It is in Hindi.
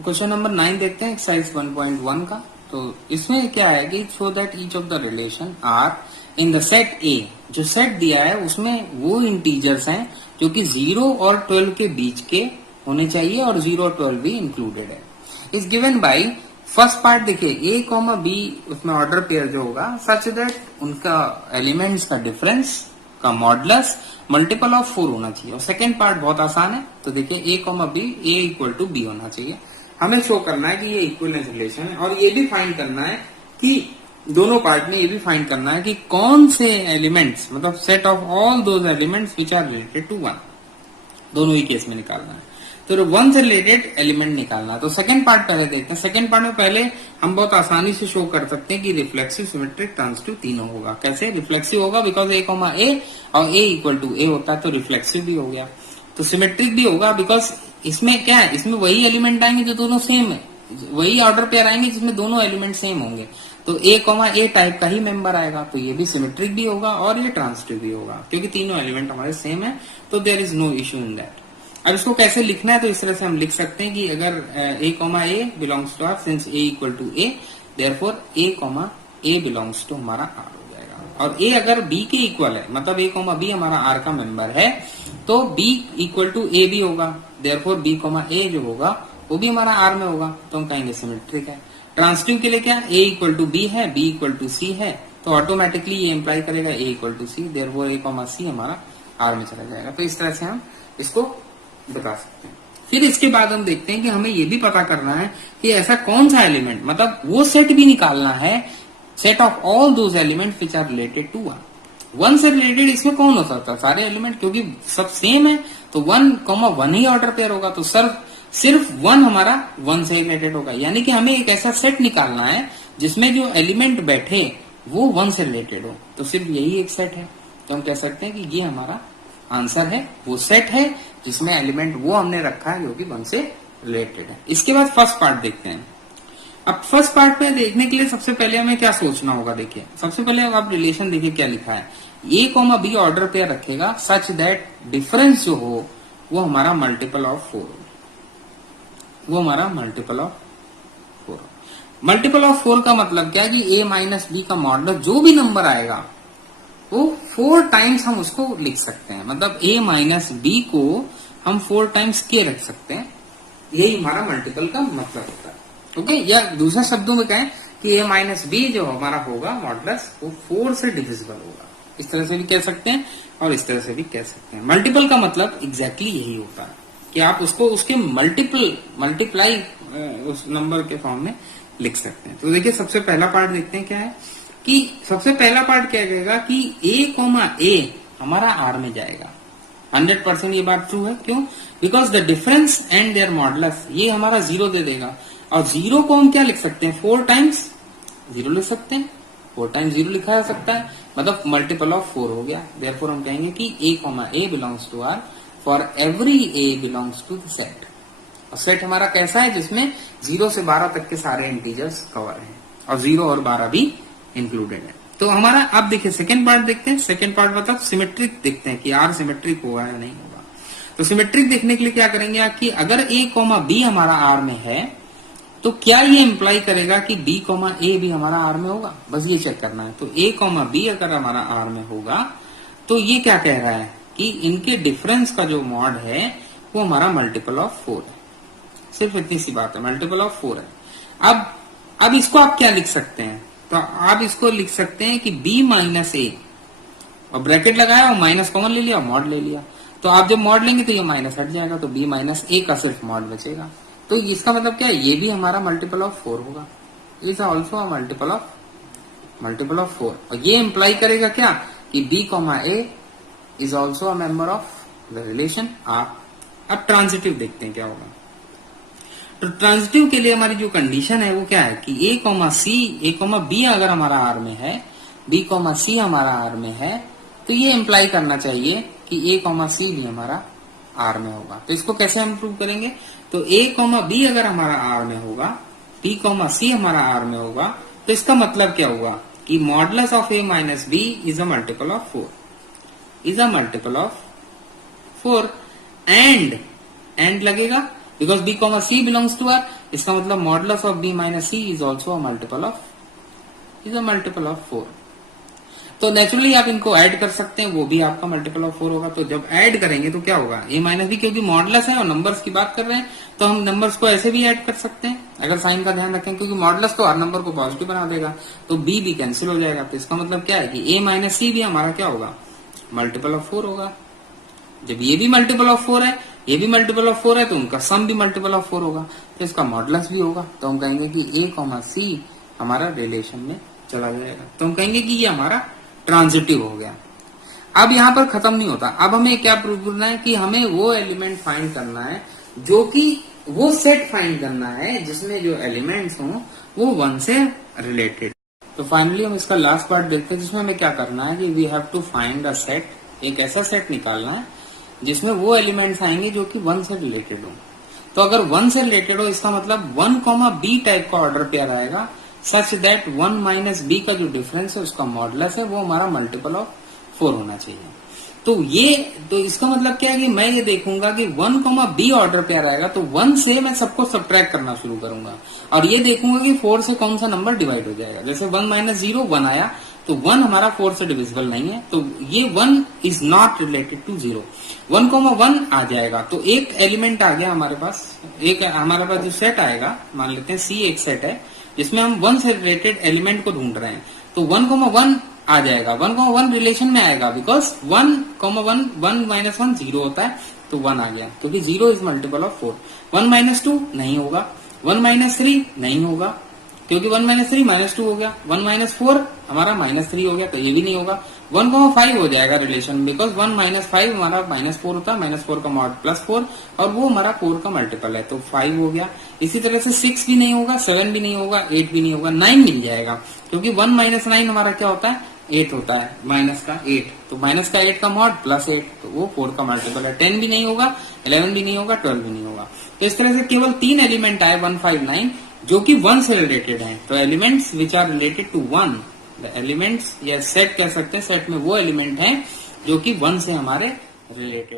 तो क्वेश्चन नंबर 9 देखते हैं एक्सरसाइज 1.1 का। तो इसमें क्या है कि show that each of the relation are in the set A, जो सेट दिया है उसमें वो इंटीजर्स हैं जो कि 0 और 12 के बीच के होने चाहिए और 0 और 12 भी इंक्लूडेड है। Is given by first part देखिए ए कॉमा बी, उसमें ऑर्डर पेयर जो होगा सच दैट उनका एलिमेंट्स का डिफरेंस का मॉडुलस मल्टीपल ऑफ 4 होना चाहिए। और सेकेंड पार्ट बहुत आसान है, तो देखिए A comma B, A equal to B होना चाहिए। हमें शो करना है कि ये इक्विवेलेंस रिलेशन है और ये भी फाइंड करना है कि दोनों पार्ट में ये भी फाइंड करना है कि कौन से एलिमेंट्स, मतलब set of all those elements which are related to 1, दोनों ही केस में निकालना है। तो 1 से रिलेटेड एलिमेंट निकालना है। तो सेकंड पार्ट पहले देखते हैं। सेकंड पार्ट में पहले हम बहुत आसानी से शो कर सकते हैं कि रिफ्लेक्सिव, सिमेट्रिक, ट्रांजिटिव तीनों होगा। कैसे रिफ्लेक्सिव होगा? बिकॉज ए कॉमा ए और ए इक्वल टू ए होता है, तो रिफ्लेक्सिव भी हो गया। तो सिमेट्रिक भी होगा बिकॉज इसमें क्या है, इसमें वही एलिमेंट आएंगे जो दोनों सेम है, वही ऑर्डर पेयर आएंगे जिसमें दोनों एलिमेंट सेम होंगे। तो ए कॉमा ए टाइप का ही मेंबर आएगा, तो ये भी सिमेट्रिक भी होगा और ये ट्रांजिटिव भी होगा क्योंकि तीनों एलिमेंट हमारे सेम है। तो there is no issue in that. अब इसको कैसे लिखना है? तो इस तरह से हम लिख सकते हैं कि अगर A comma A belongs to R, since A equal to A, therefore A comma A belongs to हमारा आर हो जाएगा। और ए अगर बी के इक्वल है, मतलब ए कॉमा बी हमारा आर का मेंबर है, तो बी इक्वल टू ए भी होगा, देयरफॉर बी कॉमा ए जो होगा वो भी हमारा आर में होगा, तो हम कहेंगे सिमेट्रिक है। ट्रांजिटिव के लिए क्या, ए इक्वल टू बी है, बी इक्वल टू सी है, तो ऑटोमेटिकली ये इंप्लाई करेगा A equal to C, therefore A comma C हमारा आर में चला जाएगा। तो इस तरह से हम इसको बता सकते हैं। फिर इसके बाद हम देखते हैं कि हमें ये भी पता करना है कि ऐसा कौन सा एलिमेंट, मतलब वो सेट भी निकालना है, set of all those element which are related to 1 से रिलेटेड इसमें कौन हो सकता है? सारे एलिमेंट, क्योंकि सब सेम है तो 1,1 ही ऑर्डर पेयर होगा, तो सिर्फ 1 हमारा 1 से रिलेटेड होगा। यानी कि हमें एक ऐसा सेट निकालना है जिसमें जो एलिमेंट बैठे वो 1 से रिलेटेड हो, तो सिर्फ यही एक सेट है। तो हम कह सकते हैं कि ये हमारा आंसर है, वो सेट है जिसमें एलिमेंट वो हमने रखा है जो कि 1 से रिलेटेड है। इसके बाद फर्स्ट पार्ट देखते हैं। अब फर्स्ट पार्ट में देखने के लिए सबसे पहले हमें क्या सोचना होगा? देखिए सबसे पहले आप रिलेशन देखिए क्या लिखा है, ए कॉमा बी ऑर्डर पेयर रखेगा सच दैट डिफरेंस जो हो वो हमारा मल्टीपल ऑफ 4 हो, वो हमारा मल्टीपल ऑफ 4। मल्टीपल ऑफ 4 का मतलब क्या है कि ए माइनस बी का मॉडुलस जो भी नंबर आएगा वो 4 टाइम्स हम उसको लिख सकते हैं, मतलब a माइनस बी को हम 4 टाइम्स के रख सकते हैं। यही हमारा मल्टीपल का मतलब होता है। ओके, या दूसरे शब्दों में कहें कि a माइनस बी जो हमारा होगा मॉडुलस वो 4 से डिविजिबल होगा। इस तरह से भी कह सकते हैं और इस तरह से भी कह सकते हैं। मल्टीपल का मतलब एग्जैक्टली यही होता है कि आप उसको उसके मल्टीप्लाई उस नंबर के फॉर्म में लिख सकते हैं। तो देखिए सबसे पहला पार्ट देखते हैं क्या है कि सबसे पहला पार्ट क्या कहेगा कि ए कॉमा ए हमारा आर में जाएगा। 100% ये बात ट्रू है। क्यों? Because the difference and their modulus, ये हमारा 0 दे देगा। और 0 को हम क्या लिख सकते हैं? 4 टाइम्स 0 लिख सकते हैं, 4 टाइम्स 0 लिखा जा सकता है, मतलब मल्टीपल ऑफ 4 हो गया। देयरफॉर हम कहेंगे कि A comma A belongs to R for every A belongs to the set. और सेट हमारा कैसा है जिसमें 0 से 12 तक के सारे इंटीजर्स कवर हैं और 0 और 12 भी इंक्लूडेड है। तो हमारा अब देखिए सेकंड पार्ट देखते हैं। सेकंड पार्ट मतलब सिमेट्रिक देखते हैं कि आर सिमेट्रिक होगा या नहीं होगा। तो सिमेट्रिक देखने के लिए क्या करेंगे कि अगर ए कॉमा बी हमारा आर में है तो क्या ये इंप्लाई करेगा कि बी कॉमा ए भी हमारा आर में होगा? बस ये चेक करना है। तो ए कॉमा बी अगर हमारा आर में होगा तो ये क्या कह रहा है कि इनके डिफरेंस का जो मॉड है वो हमारा मल्टीपल ऑफ 4 है। सिर्फ इतनी सी बात है, मल्टीपल ऑफ 4 है। अब इसको आप क्या लिख सकते हैं? तो आप इसको लिख सकते हैं कि b माइनस ए, और ब्रैकेट लगाया और माइनस कॉमन ले लिया और मॉड ले लिया। तो आप जब मॉड लेंगे तो ये माइनस हट जाएगा, तो b माइनस ए का सिर्फ मॉड बचेगा। तो इसका मतलब क्या है? ये भी हमारा मल्टीपल ऑफ 4 होगा। Is also a multiple of 4। और ये इंप्लाई करेगा क्या कि b comma A is also a member of the relation R. अब ट्रांजिटिव देखते हैं क्या होगा। तो ट्रांजिटिव के लिए हमारी जो कंडीशन है वो क्या है कि ए कॉमा बी अगर हमारा आर में है, बी कॉमा सी हमारा आर में है, तो ये इंप्लाई करना चाहिए कि ए कॉमा सी भी हमारा आर में होगा। तो इसको कैसे हम प्रूव करेंगे? तो ए कॉमा बी अगर हमारा आर में होगा, बी कॉमा सी हमारा आर में होगा, तो इसका मतलब क्या होगा कि modulus of A minus B is a multiple of 4, and लगेगा because B comma C belongs to R, इसका मतलब modulus of B minus C is also a multiple of 4। तो नेचुरली आप इनको ऐड कर सकते हैं, वो भी आपका मल्टीपल ऑफ 4 होगा। तो जब ऐड करेंगे तो क्या होगा, ए माइनस बी, क्योंकि मॉडुलस है और नंबर्स की बात कर रहे हैं तो हम नंबर्स को ऐसे भी ऐड कर सकते हैं अगर साइन का ध्यान रखें, क्योंकि मॉडुलस तो हर नंबर को पॉजिटिव बना देगा, तो बी भी कैंसिल हो जाएगा। तो इसका मतलब क्या है कि ए माइनस सी भी हमारा क्या होगा, मल्टीपल ऑफ 4 होगा। जब ये भी मल्टीपल ऑफ 4 है, ये भी मल्टीपल ऑफ 4 है, तो उनका सम भी मल्टीपल ऑफ 4 होगा, तो इसका मॉडुलस भी होगा। तो हम कहेंगे कि ए कॉमा सी हमारा रिलेशन में चला जाएगा, तो हम कहेंगे कि ये हमारा ट्रांजिटिव हो गया। अब यहां पर खत्म नहीं होता, अब हमें क्या प्रूव करना है कि हमें वो एलिमेंट फाइंड करना है जो कि वो सेट फाइंड करना है जिसमें जो एलिमेंट्स हों वो 1 से रिलेटेड। तो फाइनली हम इसका लास्ट पार्ट देखते हैं, जिसमें हमें क्या करना है कि we have to find a set, एक ऐसा सेट निकालना है जिसमें वो एलिमेंट्स आएंगे जो कि 1 से रिलेटेड हो। तो अगर 1 से रिलेटेड हो, इसका मतलब 1, बी टाइप का ऑर्डर पेयर आएगा सच दैट 1 माइनस बी का जो डिफरेंस है उसका मॉडुलस है वो हमारा मल्टीपल ऑफ 4 होना चाहिए। तो इसका मतलब क्या है कि मैं ये देखूंगा कि 1, बी ऑर्डर पेयर आएगा तो 1 से मैं सबको सब्ट्रैक्ट करना शुरू करूंगा और ये देखूंगा कि 4 से कौन सा नंबर डिवाइड हो जाएगा। जैसे 1 माइनस 0 1 आया तो 1 हमारा 4 से डिविजिबल नहीं है, तो ये 1 इज नॉट रिलेटेड टू 0। 1, 1 आ जाएगा तो एक एलिमेंट आ गया हमारे पास, एक हमारे पास जो सेट आएगा, मान लेते हैं सी एक सेट है जिसमें हम 1 से रिलेटेड एलिमेंट को ढूंढ रहे हैं, तो 1, 1 आ जाएगा। 1, 1 रिलेशन में आएगा बिकॉज 1, 1 माइनस 1 0 होता है, तो 1 आ गया क्योंकि 0 इज मल्टीपल ऑफ 4। 1 माइनस 2 नहीं होगा, 1 माइनस 3 नहीं होगा क्योंकि 1 माइनस 3 माइनस 2 हो गया, 1 माइनस 4 हमारा माइनस 3 हो गया, तो ये भी नहीं होगा। 1, 5 हो जाएगा रिलेशन बिकॉज 1 माइनस 5 हमारा माइनस 4 होता है, माइनस 4 का मॉड प्लस 4 और वो हमारा 4 का मल्टीपल है, तो 5 हो गया। इसी तरह से 6 भी नहीं होगा, 7 भी नहीं होगा, 8 भी नहीं होगा, 9 मिल जाएगा क्योंकि 1 माइनस 9 हमारा क्या होता है, 8 होता है, माइनस का 8, तो माइनस का 8 का मॉड प्लस 8, तो वो 4 का मल्टीपल है। 10 भी नहीं होगा, 11 भी नहीं होगा, 12 भी नहीं होगा। तो इस तरह से केवल 3 एलिमेंट आए 1, 5, 9 जो कि 1 से रिलेटेड है। तो elements which are related to 1, the elements या सेट कह सकते हैं, सेट में वो एलिमेंट है जो कि 1 से हमारे रिलेटेड